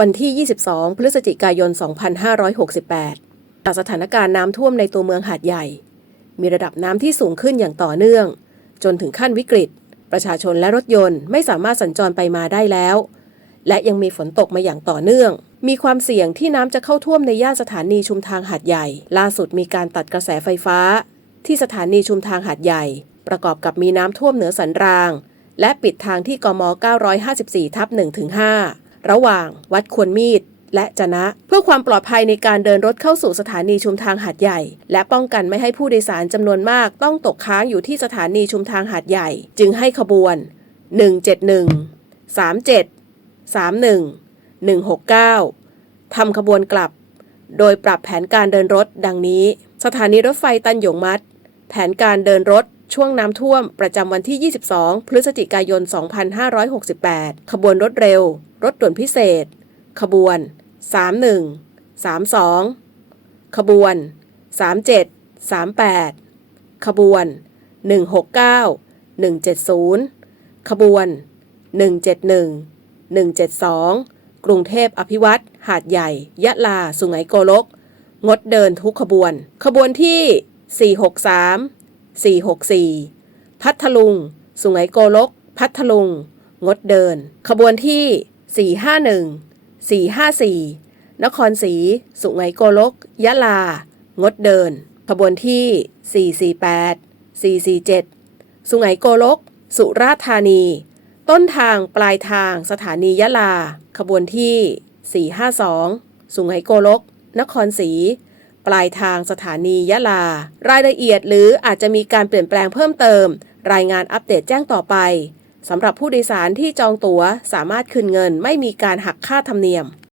วันที่ 22 พฤศจิกายน 2568 จากสถานการณ์น้ำท่วมในตัวเมืองหาดใหญ่ มีระดับน้ำที่สูงขึ้นอย่างต่อเนื่อง จนถึงขั้นวิกฤต ประชาชนและรถยนต์ไม่สามารถสัญจรไปมาได้แล้ว และยังมีฝนตกมาอย่างต่อเนื่อง มีความเสี่ยงที่น้ำจะเข้าท่วมในย่านสถานีชุมทางหาดใหญ่ ล่าสุดมีการตัดกระแสไฟฟ้า ที่สถานีชุมทางหาดใหญ่ ประกอบกับมีน้ำท่วมเหนือสันราง และปิดทางที่กม 954ทับ1-5 ระหว่างวัดควรมีดและจะนะ เพื่อความปลอดภัยในการเดินรถเข้าสู่สถานีชุมทางหาดใหญ่ และป้องกันไม่ให้ผู้โดยสารจำนวนมากต้องตกค้างอยู่ที่สถานีชุมทางหาดใหญ่ จึงให้ขบวน 171 37 31 169 ทำขบวนกลับ โดยปรับแผนการเดินรถดังนี้ สถานีรถไฟตันหยงมัด แผนการเดินรถ ช่วงน้ำท่วมประจำวันที่ 22 พฤศจิกายน 2568 ขบวนรถเร็ว รถด่วนพิเศษ ขบวน 31 32 ขบวน 37 38 ขบวน 169 170 ขบวน 171 172 กรุงเทพอภิวัตรหาดใหญ่ ยะลา สุไหงโกลก งดเดินทุกขบวน ขบวนที่ 463 464 พัทลุง สุไหงโกลก พัทลุง งดเดิน ขบวนที่ 451 454 นครศรีสุไหงโกลก ยะลา งดเดิน ขบวนที่ 448 447 สุไหงโกลก สุราษฎร์ธานี ต้นทางปลายทางสถานียะลา ขบวนที่ 452 สุไหงโกลก นครศรี ปลายทางสถานียะลา รายละเอียดหรืออาจจะมีการเปลี่ยนแปลงเพิ่มเติม รายงานอัปเดตแจ้งต่อไปสำหรับผู้โดยสารที่จองตั๋วสามารถคืนเงินไม่มีการหักค่าธรรมเนียม